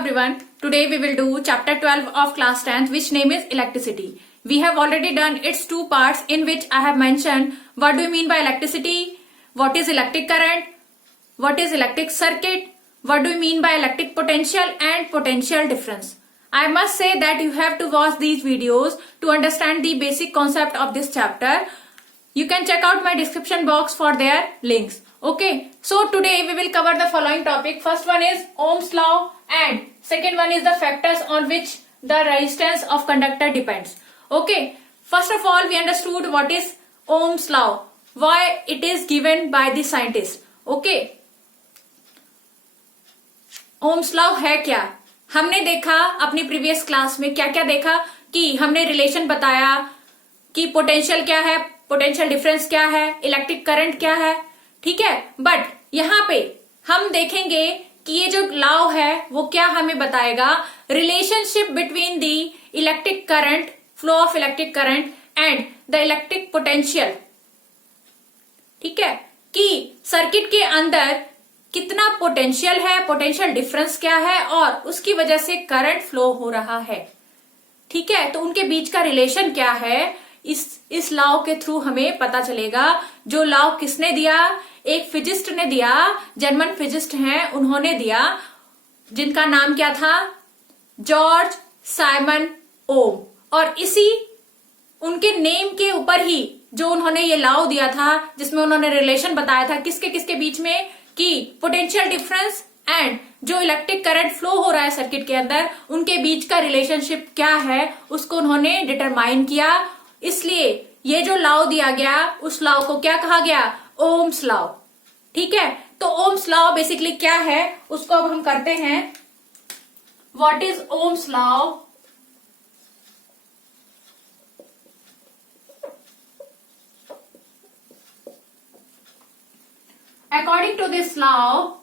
everyone. Today we will do chapter 12 of class 10th, which name is electricity. We have already done its two parts in which I have mentioned what do you mean by electricity, what is electric current, what is electric circuit, what do you mean by electric potential and potential difference. I must say that you have to watch these videos to understand the basic concept of this chapter. You can check out my description box for their links. Okay, so today we will cover the following topic. First one is Ohm's law and second one is the factors on which the resistance of conductor depends. Okay, first of all we understood what is Ohm's law, why it is given by the scientist. Okay, Ohm's law है क्या? हमने देखा अपनी previous class में क्या क्या देखा कि हमने रिलेशन बताया कि पोटेंशियल क्या है, पोटेंशियल डिफरेंस क्या है, इलेक्ट्रिक करंट क्या है, ठीक है। बट यहाँ पे हम देखेंगे कि ये जो लॉ है वो क्या हमें बताएगा, relationship between the electric current, flow of electric current and the electric potential, ठीक है, कि सर्किट के अंदर कितना पोटेंशियल है, पोटेंशियल डिफरेंस क्या है और उसकी वजह से करंट फ्लो हो रहा है, ठीक है। तो उनके बीच का रिलेशन क्या है, इस लॉ के थ्रू हमें पता चलेगा। जो लॉ किसने दिया, एक फिजिस्ट ने दिया, जर्मन फिजिस्ट हैं, उन्होंने दिया, जिनका नाम क्या था, जॉर्ज साइमन ओम। और इसी उनके नेम के ऊपर ही जो उन्होंने ये लॉ दिया था, जिसमें उन्होंने रिलेशन बताया था किसके किसके बीच में, कि पोटेंशियल डिफरेंस एंड जो इलेक्ट्रिक करंट फ्लो हो रहा है सर्किट के अंदर, उनके बीच का रिलेशनशिप क्या है, उसको उन्होंने डिटरमाइन किया। इसलिए ये जो लॉ दिया गया उस लॉ को क्या कहा गया, ओम्स लॉ, ठीक है। तो ओम्स लॉ बेसिकली क्या है उसको अब हम करते हैं। What is Ohm's law? According to this law,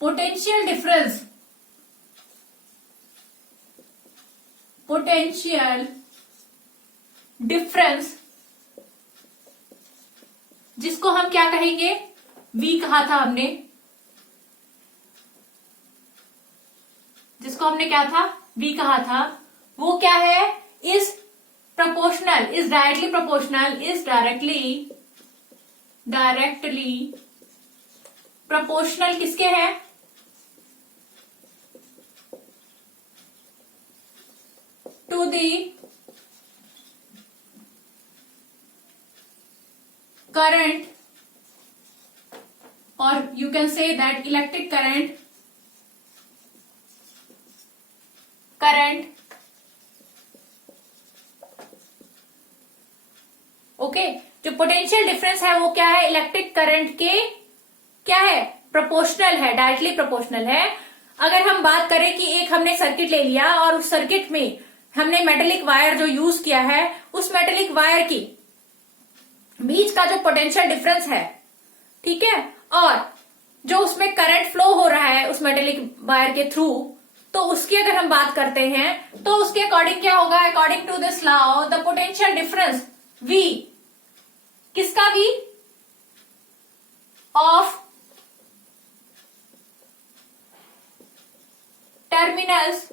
potential difference जिसको हम क्या कहेंगे, V कहा था हमने, जिसको हमने क्या था, V कहा था, वो क्या है, is proportional, is directly proportional, is directly proportional किसके है, टू दी करंट, और you can say that electric current okay. जो पोटेंशियल डिफरेंस है वो क्या है, इलेक्ट्रिक करंट के क्या है, प्रोपोर्शनल है, डायरेक्टली प्रोपोर्शनल है। अगर हम बात करें कि एक हमने सर्किट ले लिया और उस सर्किट में हमने मेटेलिक वायर जो यूज किया है, उस मेटेलिक वायर की बीच का जो पोटेंशियल डिफरेंस है, ठीक है, और जो उसमें करंट फ्लो हो रहा है उस मेटेलिक वायर के थ्रू, तो उसकी अगर हम बात करते हैं तो उसके अकॉर्डिंग क्या होगा, according to this law the potential difference V, किसका V, of terminals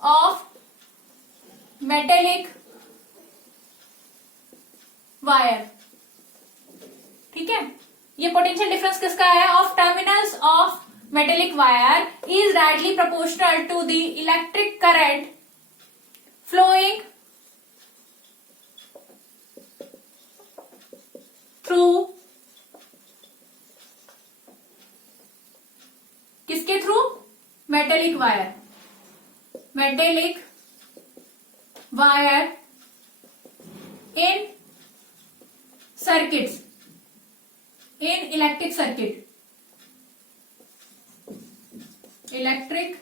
of metallic wire, ठीक है। ये पोटेंशियल डिफरेंस किसका है, of terminals of metallic wire is directly proportional to the electric current flowing through, किसके through, metallic wire in circuits, in electric circuit, electric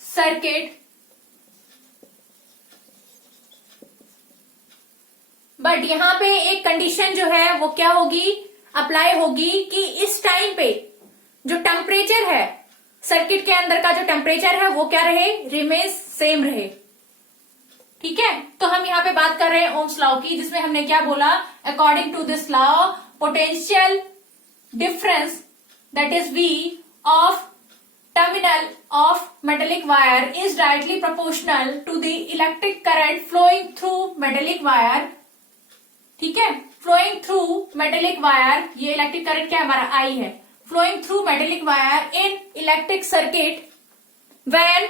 circuit. But यहां पे एक condition जो है वो क्या होगी, अप्लाई होगी कि इस टाइम पे जो टेम्परेचर है सर्किट के अंदर का जो टेम्परेचर है वो क्या रहे, रिमेन सेम रहे। ठीक है, तो हम यहाँ पे बात कर रहे हैं ओम्स लॉ की, जिसमें हमने क्या बोला, according to this law potential difference that is V of terminal of metallic wire is directly proportional to the electric current flowing through metallic wire। ठीक है, flowing through metallic wire, ये electric current क्या हमारा I है, flowing through metallic wire in electric circuit when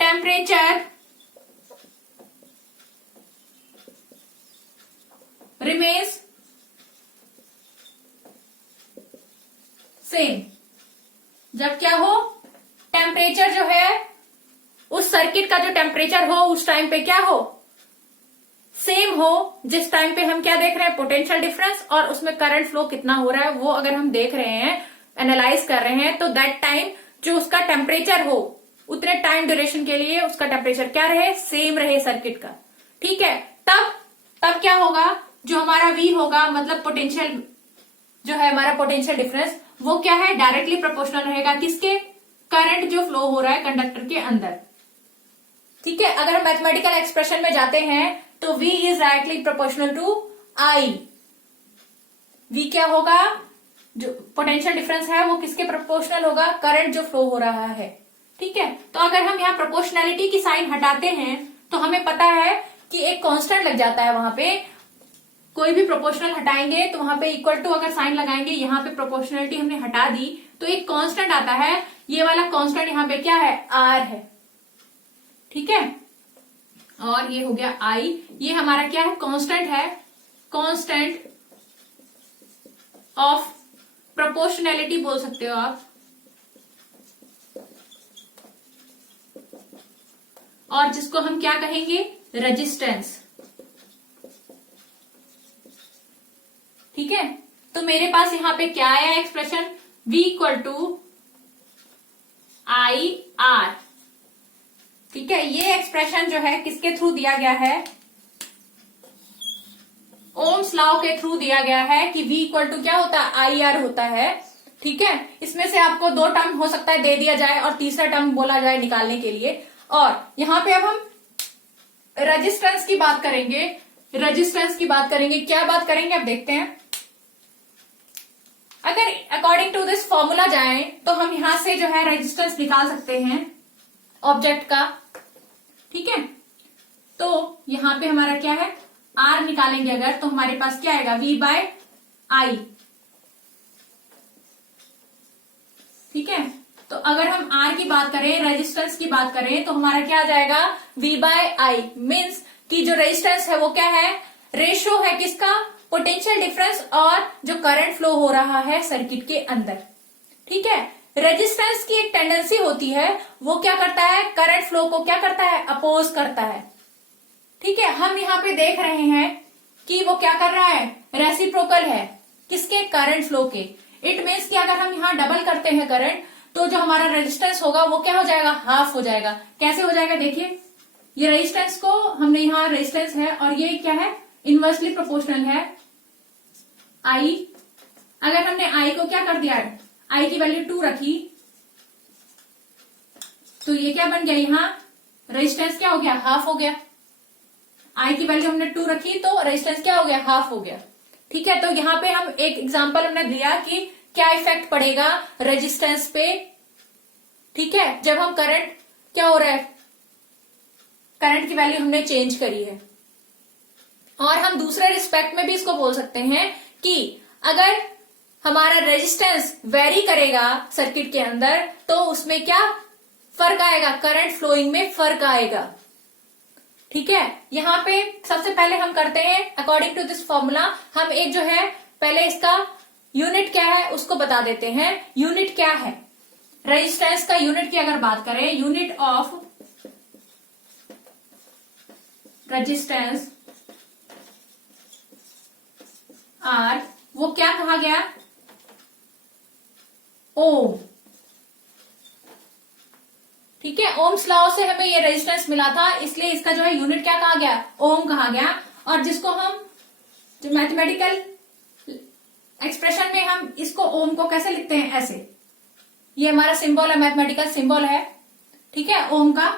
temperature remains same. जब क्या हो, temperature जो है उस सर्किट का जो टेम्परेचर हो उस टाइम पे क्या हो, सेम हो, जिस टाइम पे हम क्या देख रहे हैं, पोटेंशियल डिफरेंस, और उसमें करंट फ्लो कितना हो रहा है वो अगर हम देख रहे हैं, एनालाइज कर रहे हैं, तो दैट टाइम जो उसका टेम्परेचर हो उतने टाइम ड्यूरेशन के लिए उसका टेम्परेचर क्या रहे, सेम रहे सर्किट का। ठीक है, तब क्या होगा, जो हमारा V होगा, मतलब पोटेंशियल जो है हमारा पोटेंशियल डिफरेंस, वो क्या है, डायरेक्टली प्रोपोर्शनल रहेगा किसके, करंट जो फ्लो हो रहा है कंडक्टर के अंदर। ठीक है, अगर हम मैथमेटिकल एक्सप्रेशन में जाते हैं तो V is directly proportional to I। V क्या होगा, जो पोटेंशियल डिफरेंस है वो किसके प्रोपोर्शनल होगा, करंट जो फ्लो हो रहा है। ठीक है, तो अगर हम यहाँ प्रोपोर्शनैलिटी की साइन हटाते हैं तो हमें पता है कि एक कांस्टेंट लग जाता है, वहां पे कोई भी प्रोपोर्शनल हटाएंगे तो वहां पे इक्वल टू अगर साइन लगाएंगे, यहाँ पे प्रोपोर्शनलिटी हमने हटा दी तो एक कांस्टेंट आता है, ये वाला कांस्टेंट यहाँ पे क्या है, R है। ठीक है, और ये हो गया I, ये हमारा क्या है, कांस्टेंट है, कांस्टेंट ऑफ प्रोपोर्शनैलिटी बोल सकते हो आप, और जिसको हम क्या कहेंगे, रेजिस्टेंस। ठीक है, तो मेरे पास यहां पे क्या आया expression, V equal to IR। ठीक है, ये एक्सप्रेशन जो है किसके थ्रू दिया गया है, ओम्स लॉ के थ्रू दिया गया है कि V इक्वल टू क्या होता है, IR होता है। ठीक है, इसमें से आपको दो टर्म हो सकता है दे दिया जाए और तीसरा टर्म बोला जाए निकालने के लिए। और यहां पे अब हम रेजिस्टेंस की बात करेंगे, क्या बात करेंगे अब देखते हैं। अगर अकॉर्डिंग टू दिस फॉर्मूला जाएं तो हम यहां से जो है रेजिस्टेंस निकाल सकते हैं ऑब्जेक्ट का। ठीक है, तो यहां पे हमारा क्या है, R निकालेंगे अगर, तो हमारे पास क्या आएगा, V बाय I। ठीक है, तो अगर हम R की बात करें, रेजिस्टेंस की बात करें, तो हमारा क्या आ जाएगा, V बाय I मीन्स कि जो रेजिस्टेंस है वो क्या है, रेशियो है किसका, पोटेंशियल डिफरेंस और जो करंट फ्लो हो रहा है सर्किट के अंदर। ठीक है, रेजिस्टेंस की एक टेंडेंसी होती है, वो क्या करता है, करंट फ्लो को क्या करता है, अपोज करता है। ठीक है, हम यहाँ पे देख रहे हैं कि वो क्या कर रहा है, रेसिप्रोकल है किसके, करंट फ्लो के। इट मीन्स कि अगर हम यहाँ डबल करते हैं करंट, तो जो हमारा रेजिस्टेंस होगा वो क्या हो जाएगा, हाफ हो जाएगा। कैसे हो जाएगा, देखिए, ये रेजिस्टेंस को हमने यहाँ, रेजिस्टेंस है और ये क्या है, इनवर्सली प्रोपोर्शनल है I। अगर हमने I को क्या कर दिया, I की वैल्यू 2 रखी, तो ये क्या बन गया, यहाँ रेजिस्टेंस क्या हो गया, हाफ हो गया। I की वैल्यू हमने 2 रखी तो रेजिस्टेंस क्या हो गया, हाफ हो गया। ठीक है, तो यहाँ पे हम एक एग्जांपल हमने दिया कि क्या इफेक्ट पड़ेगा रेजिस्टेंस पे। ठीक है, जब हम करंट क्या हो रहा है, करंट की वैल्यू हमने चेंज करी है। और हम दूसरे रिस्पेक्ट में भी इसको बोल सकते हैं कि अगर हमारा रेजिस्टेंस वेरी करेगा सर्किट के अंदर, तो उसमें क्या फर्क आएगा, करंट फ्लोइंग में फर्क आएगा। ठीक है, यहाँ पे सबसे पहले हम करते हैं अकॉर्डिंग टू दिस फॉर्मूला, हम एक जो है पहले इसका यूनिट क्या है उसको बता देते हैं। यूनिट क्या है, रेजिस्टेंस का यूनिट की अगर बात करें, यूनिट ऑफ रेजिस्टेंस R, वो क्या कहा गया, ओम। ठीक है, ओम्स लॉ से हमें ये रेजिस्टेंस मिला था, इसलिए इसका जो है यूनिट क्या कहा गया, ओम कहा गया। और जिसको हम जो मैथमेटिकल एक्सप्रेशन में हम इसको ओम को कैसे लिखते हैं, ऐसे, ये हमारा सिंबल है, मैथमेटिकल सिंबल है, ठीक है, ओम का।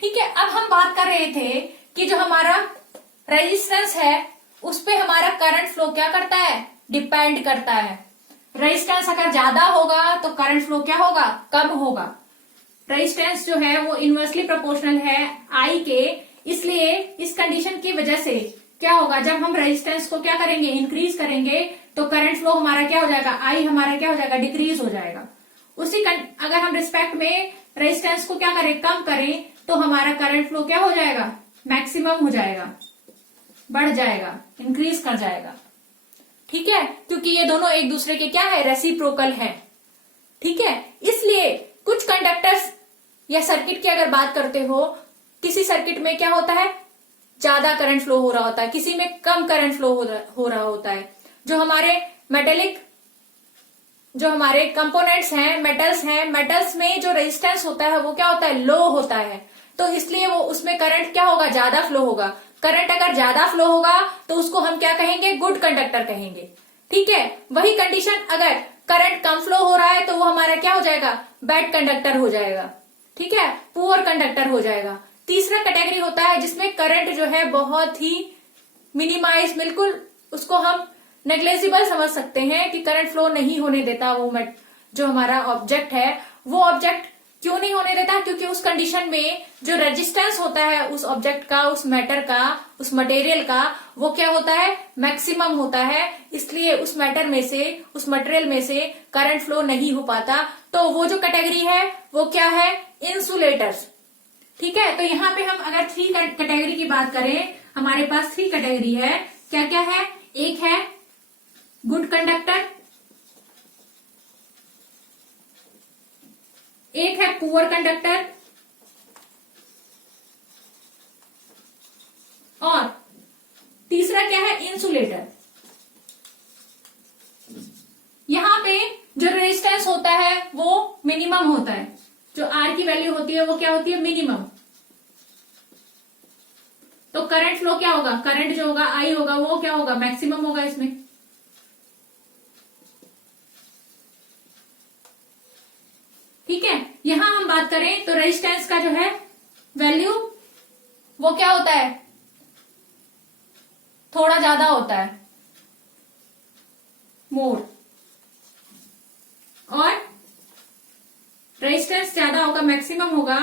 ठीक है, अब हम बात कर रहे थे कि जो हमारा रेजिस्टेंस है उस पे हमारा करंट फ्लो क्या करता है, डिपेंड करता है। रेजिस्टेंस अगर ज्यादा होगा तो करंट फ्लो क्या होगा, कम होगा। रेजिस्टेंस जो है वो इनवर्सली प्रोपोर्शनल है आई के, इसलिए इस कंडीशन की वजह से क्या होगा, जब हम रेजिस्टेंस को क्या करेंगे, इंक्रीज करेंगे, तो करंट फ्लो हमारा क्या हो जाएगा, आई हमारा क्या हो जाएगा, डिक्रीज हो जाएगा। अगर हम रिस्पेक्ट में रेजिस्टेंस को क्या करें, कम करें, तो हमारा करंट फ्लो क्या हो जाएगा, मैक्सिमम हो जाएगा, बढ़ जाएगा, इंक्रीज कर जाएगा। ठीक है, क्योंकि ये दोनों एक दूसरे के क्या है, रेसिप्रोकल है। ठीक है, इसलिए कुछ कंडक्टर्स या सर्किट की अगर बात करते हो, किसी सर्किट में क्या होता है, ज्यादा करंट फ्लो हो रहा होता है, किसी में कम करंट फ्लो हो रहा होता है। जो हमारे कंपोनेंट्स हैं, मेटल्स हैं, मेटल्स में जो रेजिस्टेंस होता है वो क्या होता है, लो होता है, तो इसलिए वो उसमें करंट क्या होगा, ज्यादा फ्लो होगा। करंट अगर ज्यादा फ्लो होगा तो उसको हम क्या कहेंगे, गुड कंडक्टर कहेंगे। ठीक है, वही कंडीशन अगर करंट कम फ्लो हो रहा है तो वो हमारा क्या हो जाएगा, बैड कंडक्टर हो जाएगा। ठीक है, पुअर कंडक्टर हो जाएगा। तीसरा कैटेगरी होता है जिसमें करंट जो है बहुत ही मिनिमाइज, बिल्कुल उसको हम नेग्लेजिबल समझ सकते हैं कि करंट फ्लो नहीं होने देता वो जो हमारा ऑब्जेक्ट है, वो ऑब्जेक्ट क्यों नहीं होने देता, क्योंकि उस कंडीशन में जो रेजिस्टेंस होता है उस ऑब्जेक्ट का, उस मैटर का, उस मटेरियल का, वो क्या होता है, मैक्सिमम होता है, इसलिए उस मैटर में से, उस मटेरियल में से करंट फ्लो नहीं हो पाता। तो वो जो कैटेगरी है वो क्या है, इंसुलेटर्स। ठीक है, तो यहाँ पे हम अगर 3 कैटेगरी की बात करें, हमारे पास 3 कैटेगरी है। क्या क्या है, एक है गुड कंडक्टर, एक है पुअर कंडक्टर, और तीसरा क्या है, इंसुलेटर। यहां पे जो रेजिस्टेंस होता है वो मिनिमम होता है, जो आर की वैल्यू होती है वो क्या होती है, मिनिमम। तो करंट फ्लो क्या होगा, करंट जो होगा आई होगा वो क्या होगा, मैक्सिमम होगा इसमें। ठीक है, यहां हम बात करें तो रेजिस्टेंस का जो है वैल्यू वो क्या होता है, थोड़ा ज्यादा होता है, मोर, और रेजिस्टेंस ज्यादा होगा, मैक्सिमम होगा,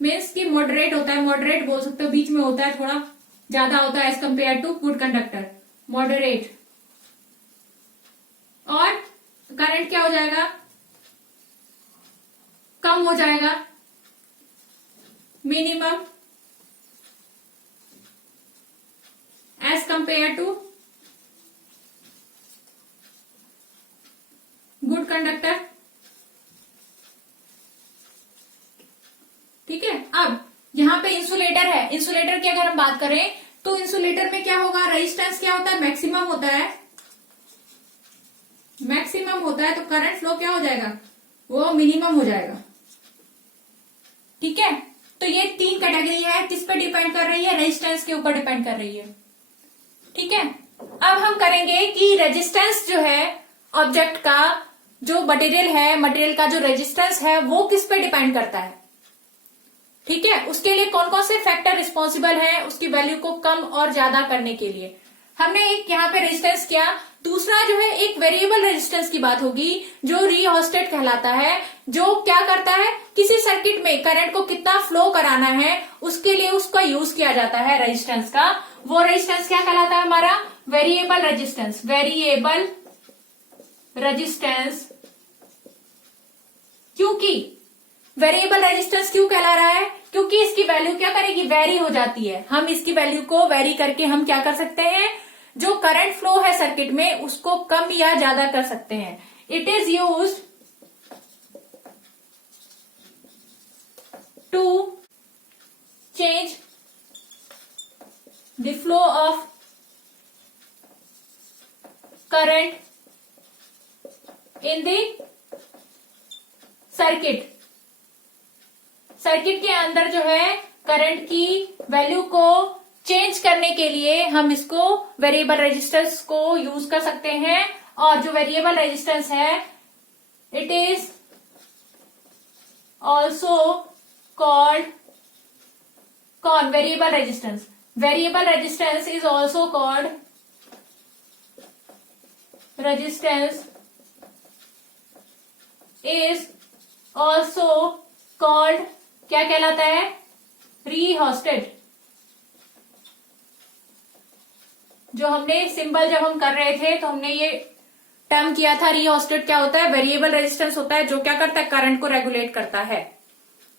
मीन्स कि मॉडरेट होता है, मॉडरेट बोल सकते हो, बीच में होता है, थोड़ा ज्यादा होता है as compare to good conductor, moderate. और करंट क्या हो जाएगा, कम हो जाएगा, minimum as compare to good conductor. ठीक है, अब यहां पे इंसुलेटर है, इंसुलेटर की अगर हम बात करें तो इंसुलेटर में क्या होगा, रेजिस्टेंस क्या होता है, मैक्सिमम होता है, मैक्सिमम होता है, तो करंट फ्लो क्या हो जाएगा, वो मिनिमम हो जाएगा। ठीक है, तो ये 3 कैटेगरी है, किस पे डिपेंड कर रही है, रेजिस्टेंस के ऊपर डिपेंड कर रही है। ठीक है, अब हम करेंगे कि रेजिस्टेंस जो है ऑब्जेक्ट का, जो मटेरियल है, मटेरियल का जो रेजिस्टेंस है वो किस पे डिपेंड करता है। ठीक है, उसके लिए कौन कौन से फैक्टर रिस्पॉन्सिबल हैं उसकी वैल्यू को कम और ज्यादा करने के लिए। हमने एक यहाँ पे रेजिस्टेंस किया, दूसरा जो है एक वेरिएबल रेजिस्टेंस की बात होगी जो रिओस्टेट कहलाता है, जो क्या करता है, किसी सर्किट में करंट को कितना फ्लो कराना है उसके लिए उसका यूज किया जाता है रेजिस्टेंस का। वो रेजिस्टेंस क्या कहलाता है हमारा, वेरिएबल रेजिस्टेंस, वेरिएबल रेजिस्टेंस। क्योंकि वेरिएबल रेजिस्टेंस क्यों कहला रहा है, क्योंकि इसकी वैल्यू क्या करेगी, वेरी हो जाती है। हम इसकी वैल्यू को वेरी करके हम क्या कर सकते हैं, जो करंट फ्लो है सर्किट में उसको कम या ज्यादा कर सकते हैं। It is used to change the flow of current in the circuit. Circuit के अंदर जो है करंट की वैल्यू को चेंज करने के लिए हम इसको वेरिएबल रेजिस्टेंस को यूज कर सकते हैं। और जो वेरिएबल रेजिस्टेंस है इट इज ऑल्सो कॉल्ड कौन, variable resistance. Variable resistance is also called resistance is also called क्या कहलाता है, रीहोस्टेड। जो हमने सिंबल जब हम कर रहे थे तो हमने ये टर्म किया था, रीहोस्टेड क्या होता है, वेरिएबल रेजिस्टेंस होता है जो क्या करता है, करंट को रेगुलेट करता है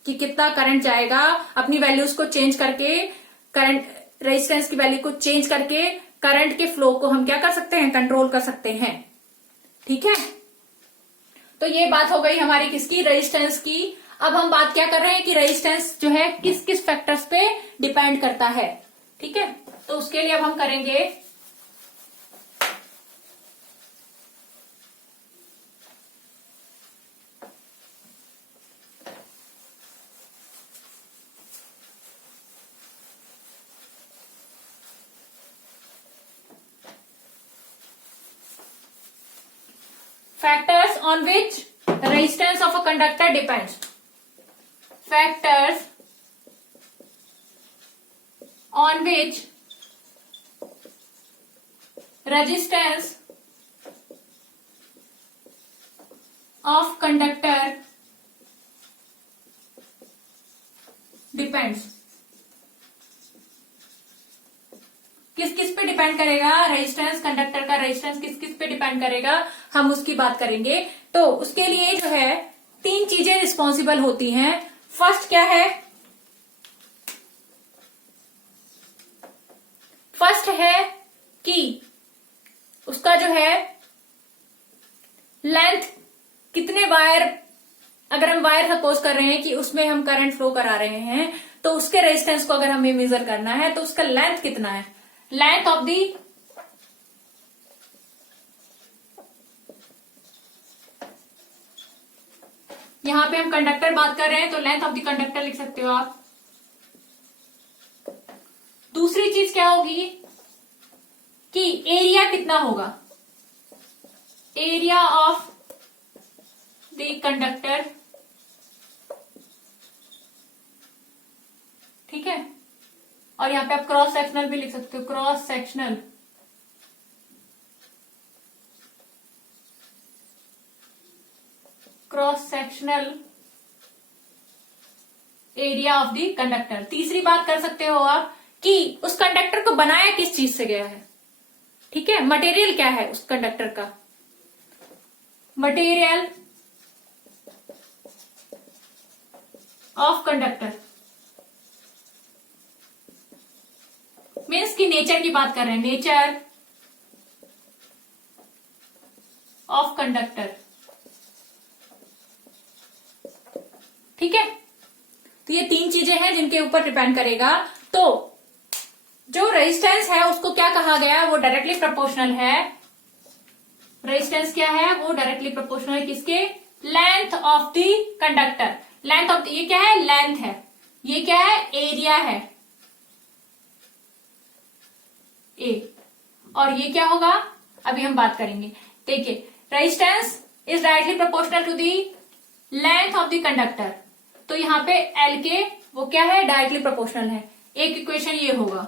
कि कितना करंट जाएगा, अपनी वैल्यूज को चेंज करके, करंट रेजिस्टेंस की वैल्यू को चेंज करके करंट के फ्लो को हम क्या कर सकते हैं, कंट्रोल कर सकते हैं। ठीक है, तो ये बात हो गई हमारी किसकी, रेजिस्टेंस की। अब हम बात क्या कर रहे हैं कि रेजिस्टेंस जो है किस किस फैक्टर्स पे डिपेंड करता है। ठीक है, तो उसके लिए अब हम करेंगे factors on which the resistance of a conductor depends. Factors on which resistance of conductor depends. किस किस पे डिपेंड करेगा रेजिस्टेंस, कंडक्टर का रेजिस्टेंस किस किस पे डिपेंड करेगा, हम उसकी बात करेंगे। तो उसके लिए जो है 3 चीजें रिस्पॉन्सिबल होती हैं। फर्स्ट क्या है, फर्स्ट है कि उसका जो है लेंथ, कितने वायर, अगर हम वायर सपोज कर रहे हैं कि उसमें हम करंट फ्लो करा रहे हैं तो उसके रेजिस्टेंस को अगर हमें मेजर करना है तो उसका लेंथ कितना है, लेंथ ऑफ दी यहां पे हम कंडक्टर बात कर रहे हैं तो लेंथ ऑफ द कंडक्टर लिख सकते हो आप। दूसरी चीज क्या होगी कि एरिया कितना होगा, एरिया ऑफ द कंडक्टर। ठीक है, और यहां पे आप क्रॉस सेक्शनल भी लिख सकते हो, cross sectional area of the conductor. तीसरी बात कर सकते हो आप कि उस कंडक्टर को बनाया किस चीज से गया है। ठीक है, मटेरियल क्या है उस कंडक्टर का, मटेरियल ऑफ कंडक्टर मीन्स की नेचर की बात कर रहे हैं, नेचर ऑफ कंडक्टर। ठीक है, तो ये 3 चीजें हैं जिनके ऊपर डिपेंड करेगा। तो जो रेजिस्टेंस है उसको क्या कहा गया, वो डायरेक्टली प्रोपोर्शनल है। रेजिस्टेंस क्या है, वो डायरेक्टली प्रोपोर्शनल है किसके, length of the conductor. Length of, ये क्या है, लेंथ है, ये क्या है, एरिया है ए, और ये क्या होगा अभी हम बात करेंगे। देखिए, resistance is directly proportional to the length of the conductor, तो यहाँ पे एल के वो क्या है, डायरेक्टली प्रोपोर्शनल है। एक इक्वेशन ये होगा।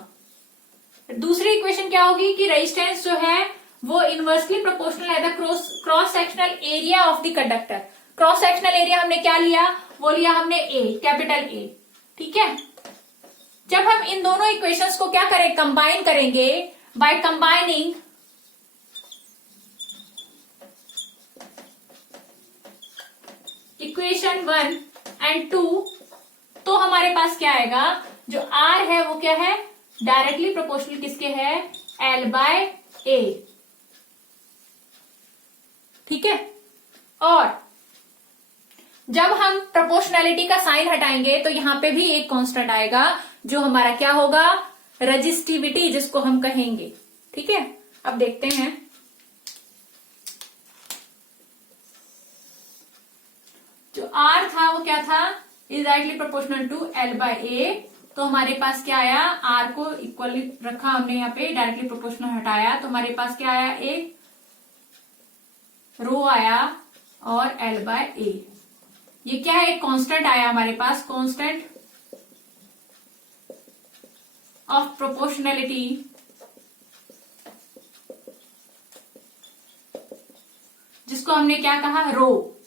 दूसरी इक्वेशन क्या होगी कि रेजिस्टेंस जो है वो इनवर्सली प्रोपोर्शनल है the cross sectional area of the conductor. Cross sectional area हमने क्या लिया, वो लिया हमने ए, कैपिटल ए। ठीक है, जब हम इन दोनों इक्वेशंस को क्या करें, कंबाइन करेंगे, बाय कंबाइनिंग इक्वेशन 1 एंड 2, तो हमारे पास क्या आएगा, जो आर है वो क्या है, डायरेक्टली प्रोपोर्शनल किसके है, एल बाय ए। ठीक है, और जब हम प्रोपोर्शनैलिटी का साइन हटाएंगे तो यहां पे भी एक कांस्टेंट आएगा जो हमारा क्या होगा, रेजिस्टिविटी जिसको हम कहेंगे। ठीक है, अब देखते हैं। जो आर था वो क्या था, is directly proportional to L by A. तो हमारे पास क्या आया, आर को इक्वली रखा हमने यहाँ पे, डायरेक्टली प्रोपोर्शनल हटाया तो हमारे पास क्या आया, एक रो आया और L बाय ए। ये क्या है, एक कांस्टेंट आया हमारे पास, कांस्टेंट ऑफ प्रोपोर्शनैलिटी, जिसको हमने क्या कहा, रो,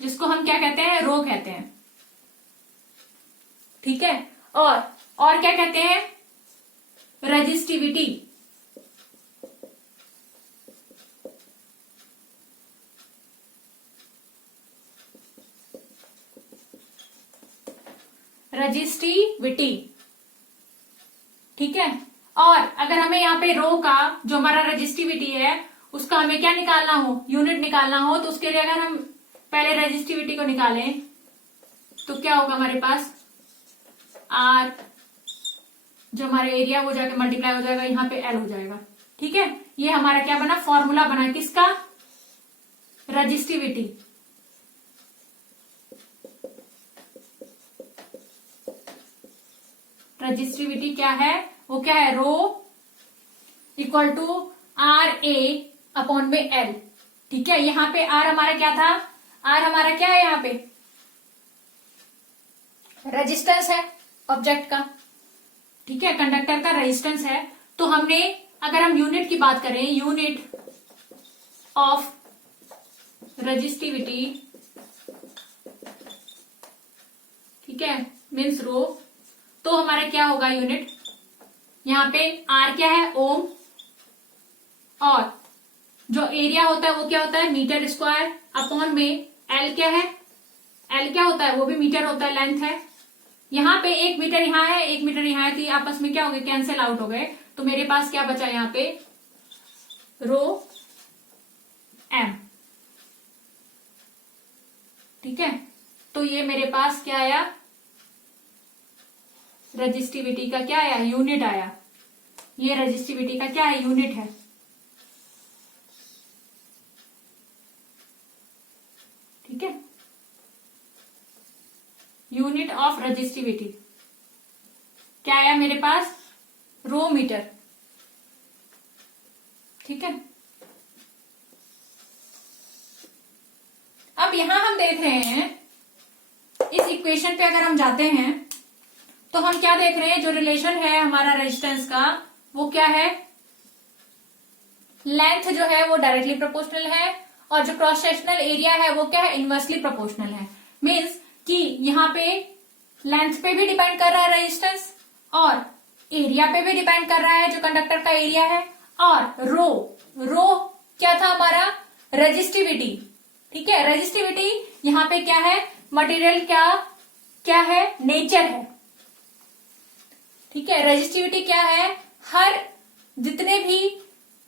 जिसको हम क्या कहते हैं, रो कहते हैं। ठीक है, और क्या कहते हैं, रेजिस्टिविटी। रेजिस्टिविटी, ठीक है। और अगर हमें यहाँ पे रो का जो हमारा रेजिस्टिविटी है उसका हमें क्या निकालना हो, यूनिट निकालना हो, तो उसके लिए अगर हम पहले रेजिस्टिविटी को निकालें तो क्या होगा हमारे पास, आर जो हमारे एरिया वो जाके मल्टीप्लाई हो जाएगा, यहाँ पे एल हो जाएगा। ठीक है, ये हमारा क्या बना, फॉर्मूला बना किसका, रेजिस्टिविटी। रेजिस्टिविटी क्या है, वो क्या है, rho equal to R A upon में एल। ठीक है, यहाँ पे आर हमारा क्या था, आर हमारा क्या है, यहाँ पे रेजिस्टेंस है ऑब्जेक्ट का। ठीक है, कंडक्टर का रेजिस्टेंस है। तो हमने, अगर हम यूनिट की बात करें, यूनिट ऑफ रेजिस्टिविटी, ठीक है, मीन्स रो, तो हमारा क्या होगा यूनिट, यहाँ पे आर क्या है, ओम, और जो एरिया होता है वो क्या होता है, मीटर स्क्वायर, अपॉन में एल क्या है, एल क्या होता है, वो भी मीटर होता है, लेंथ है। यहाँ पे 1 मीटर यहाँ है, 1 मीटर यहाँ है, तो ये आपस में क्या हो गए, कैंसिल आउट हो गए। तो मेरे पास क्या बचा यहाँ पे, रो एम। ठीक है, तो ये मेरे पास क्या आया, रेजिस्टिविटी का क्या आया, यूनिट आया। ये रेजिस्टिविटी का क्या है, यूनिट है। ठीक है, यूनिट ऑफ रेजिस्टिविटी क्या आया मेरे पास, रो मीटर। ठीक है, अब यहां हम देख रहे हैं, इस इक्वेशन पे अगर हम जाते हैं तो हम क्या देख रहे हैं, जो रिलेशन है हमारा रेजिस्टेंस का वो क्या है, लेंथ जो है वो डायरेक्टली प्रोपोर्शनल है, और जो क्रॉस सेक्शनल एरिया है वो क्या है, इनवर्सली प्रोपोर्शनल है। मीन्स कि यहाँ पे लेंथ पे भी डिपेंड कर रहा है रेजिस्टेंस, और एरिया पे भी डिपेंड कर रहा है जो कंडक्टर का एरिया है, और रो क्या था हमारा, रेजिस्टिविटी। ठीक है, रेजिस्टिविटी यहाँ पे क्या है, मटेरियल क्या है, नेचर है। ठीक है, रेजिस्टिविटी क्या है, हर जितने भी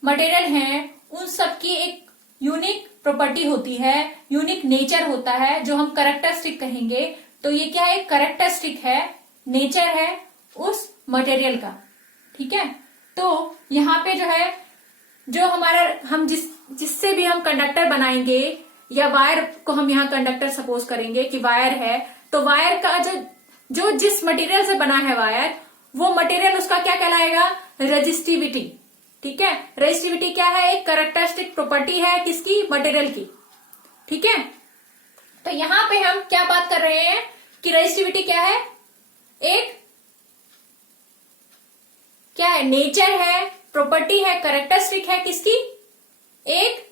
मटेरियल हैं उन सबकी एक यूनिक प्रॉपर्टी होती है, यूनिक नेचर होता है, जो हम कैरेक्टरिस्टिक कहेंगे। तो ये क्या है, कैरेक्टरिस्टिक है, नेचर है उस मटेरियल का। ठीक है, तो यहाँ पे जो है, जो हमारा, हम जिससे भी हम कंडक्टर बनाएंगे, या वायर को हम यहाँ कंडक्टर सपोज करेंगे कि वायर है, तो वायर का जो जिस मटेरियल से बना है वायर, वो मटेरियल उसका क्या कहलाएगा, रेजिस्टिविटी। ठीक है, रेजिस्टिविटी क्या है, एक कैरेक्टरिस्टिक प्रॉपर्टी है किसकी, मटेरियल की। ठीक है, तो यहां पे हम क्या बात कर रहे हैं कि रेजिस्टिविटी क्या है, एक क्या है, नेचर है, प्रॉपर्टी है, कैरेक्टरिस्टिक है किसकी, एक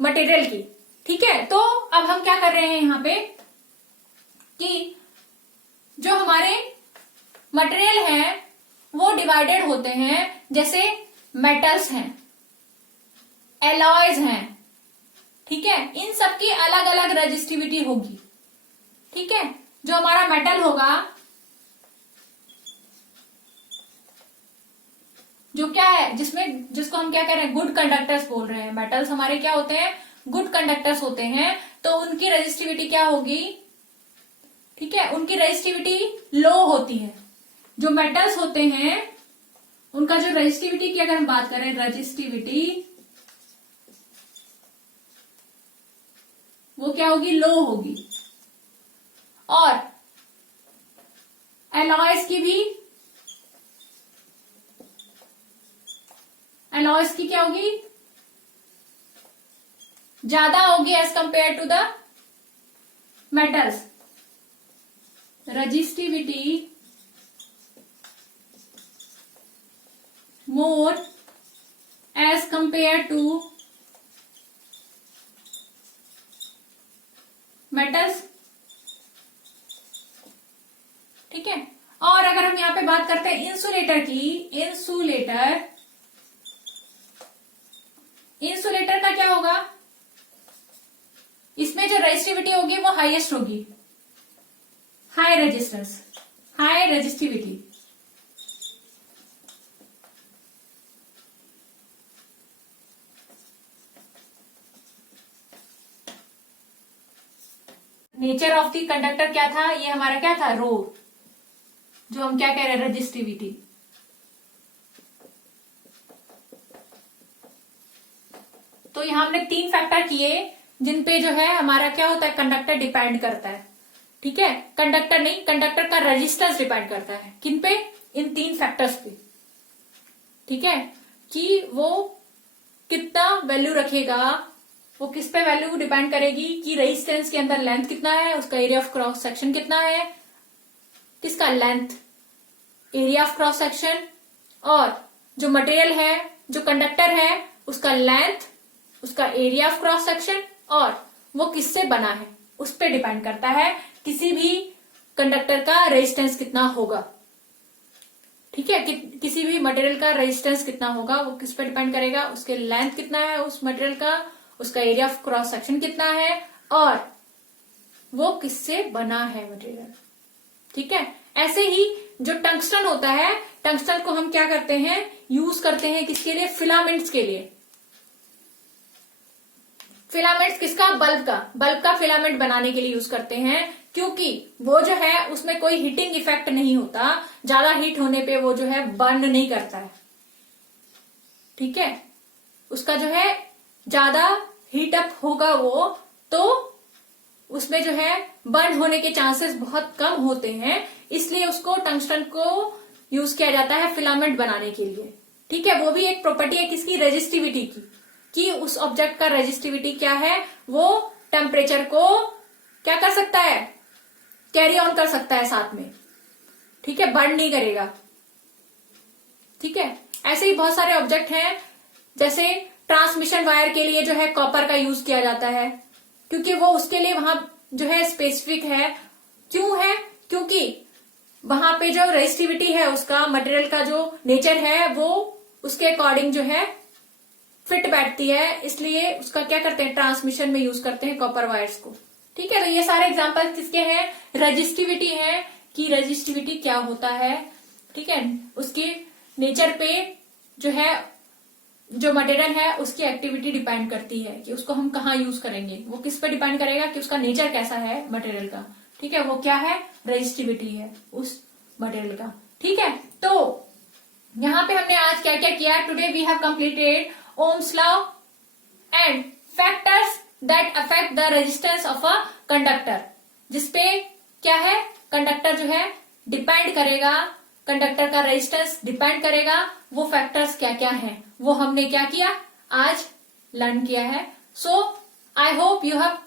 मटेरियल की। ठीक है, तो अब हम क्या कर रहे हैं यहाँ पे कि जो हमारे मटेरियल हैं वो डिवाइडेड होते हैं, जैसे मेटल्स हैं, एलॉयज हैं। ठीक है, इन सबकी अलग अलग रेजिस्टिविटी होगी। ठीक है, जो हमारा मेटल होगा, जो क्या है, जिसको हम क्या कह रहे हैं, गुड कंडक्टर्स बोल रहे हैं। मेटल्स हमारे क्या होते हैं, गुड कंडक्टर्स होते हैं, तो उनकी रेजिस्टिविटी क्या होगी, ठीक है, उनकी रेजिस्टिविटी लो होती है। जो मेटल्स होते हैं उनका जो रेजिस्टिविटी की अगर हम बात करें, रेजिस्टिविटी वो क्या होगी, लो होगी। और एलॉयज की क्या होगी, ज्यादा होगी as compare to the metals. Resistivity more as compare to metals. ठीक है। और अगर हम यहां पे बात करते हैं इंसुलेटर की, इंसुलेटर का क्या होगा, इसमें जो रेजिस्टिविटी होगी वो हाईएस्ट होगी, high resistance, high resistivity. Nature of the conductor क्या था, ये हमारा क्या था, रो, जो हम क्या कह रहे हैं, रेजिस्टिविटी। तो यहां हमने 3 फैक्टर किए जिन पे जो है हमारा क्या होता है, कंडक्टर डिपेंड करता है। ठीक है, कंडक्टर नहीं, कंडक्टर का रेजिस्टेंस डिपेंड करता है किन पे, इन 3 फैक्टर्स पे। ठीक है, कि वो कितना वैल्यू रखेगा, वो किस पे वैल्यू डिपेंड करेगी कि रेजिस्टेंस के अंदर लेंथ कितना है, उसका एरिया ऑफ क्रॉस सेक्शन कितना है, किसका length, area of cross section, और जो मटेरियल है, जो कंडक्टर है, उसका लेंथ, उसका एरिया ऑफ क्रॉस सेक्शन, और वो किससे बना है, उस पर डिपेंड करता है किसी भी कंडक्टर का रेजिस्टेंस कितना होगा। ठीक है, किसी भी मटेरियल का रेजिस्टेंस कितना होगा वो किस पे डिपेंड करेगा, उसके लेंथ कितना है उस मटेरियल का, उसका एरिया ऑफ क्रॉस सेक्शन कितना है, और वो किससे बना है मटेरियल। ठीक है, ऐसे ही जो टंगस्टन होता है, टंगस्टन को हम क्या करते हैं, यूज करते हैं किसके लिए, फिलामेंट्स के लिए। फिलामेंट्स किसका, बल्ब का फिलामेंट बनाने के लिए यूज करते हैं, क्योंकि वो जो है उसमें कोई हीटिंग इफेक्ट नहीं होता, ज्यादा हीट होने पे वो जो है बर्न नहीं करता है। ठीक है, उसका जो है ज्यादा हीट अप होगा वो, तो उसमें जो है बर्न होने के चांसेस बहुत कम होते हैं, इसलिए उसको टंगस्टन को यूज किया जाता है फिलामेंट बनाने के लिए। ठीक है, वो भी एक प्रॉपर्टी है किसकी, रेजिस्टिविटी की, कि उस ऑब्जेक्ट का रेजिस्टिविटी क्या है, वो टेम्परेचर को क्या कर सकता है, कैरी ऑन कर सकता है साथ में। ठीक है, बर्न नहीं करेगा। ठीक है, ऐसे ही बहुत सारे ऑब्जेक्ट हैं, जैसे ट्रांसमिशन वायर के लिए जो है कॉपर का यूज किया जाता है, क्योंकि वो उसके लिए वहां जो है स्पेसिफिक है। क्यों है, क्योंकि वहां पे जो रेजिस्टिविटी है उसका, मटेरियल का जो नेचर है वो उसके अकॉर्डिंग जो है फिट बैठती है, इसलिए उसका क्या करते हैं, ट्रांसमिशन में यूज करते हैं कॉपर वायर्स को। ठीक है, तो ये सारे एग्जांपल किसके हैं, रेजिस्टिविटी है, कि रेजिस्टिविटी क्या होता है। ठीक है, उसके नेचर पे जो है, जो मटेरियल है उसकी एक्टिविटी डिपेंड करती है कि उसको हम कहाँ यूज करेंगे, वो किस पे डिपेंड करेगा कि उसका नेचर कैसा है मटेरियल का। ठीक है, वो क्या है, रेजिस्टिविटी है उस मटेरियल का। ठीक है, तो यहाँ पे हमने आज क्या क्या किया, today we have completed Ohm's law and factors that affect the resistance of a conductor, जिसपे क्या है, कंडक्टर जो है डिपेंड करेगा, कंडक्टर का रेजिस्टेंस डिपेंड करेगा, वो फैक्टर्स क्या क्या हैं, वो हमने क्या किया, आज लर्न किया है। So I hope you have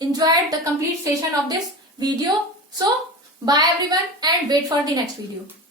enjoyed the complete session of this video. So bye everyone and wait for the next video.